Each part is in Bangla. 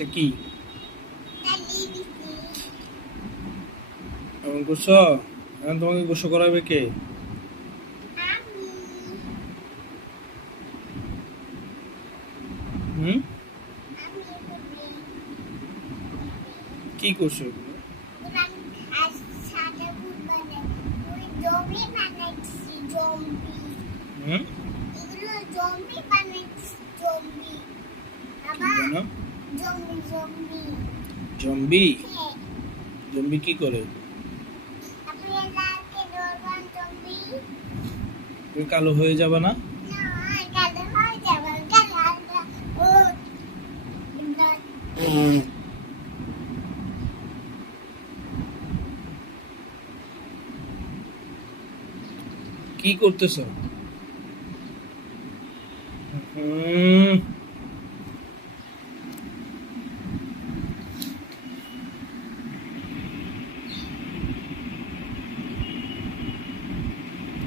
এটা কি এমন করছো? এখন তোমাকে গোসল করাবে কে? হুম, কি করছো এগুলো? হুম, কি জানো? জম্বি? জম্বি কি করে? তুমি কালো হয়ে যাবে না? কি করতেছো? হুম,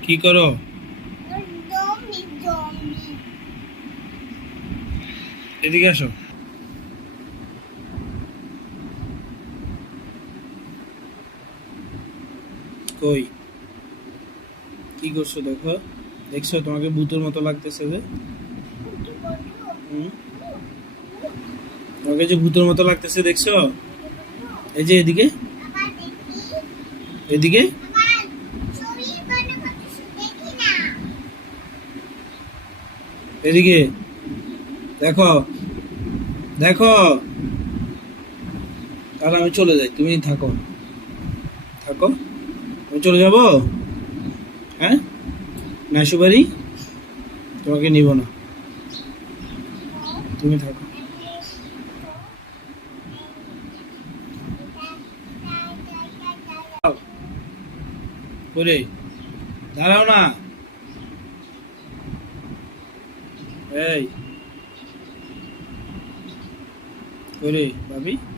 কি করো? এদিকে আসো। কই কি করছো দেখো? দেখছো তোমাকে ভূতের মতো লাগতেছে যে? হুম, তোমাকে যে ভূতের মতো লাগতেছে দেখছো? এই যে এদিকে, এদিকে এদিকে দেখো, দেখো। তাহলে আমি চলে যাই, তুমি থাকো, থাকো। আমি চলে যাব? হ্যাঁ, না সুপারি, তোমাকে নিব না, তুমি থাকো। করে দাঁড়াও না। এই করে ভাবি।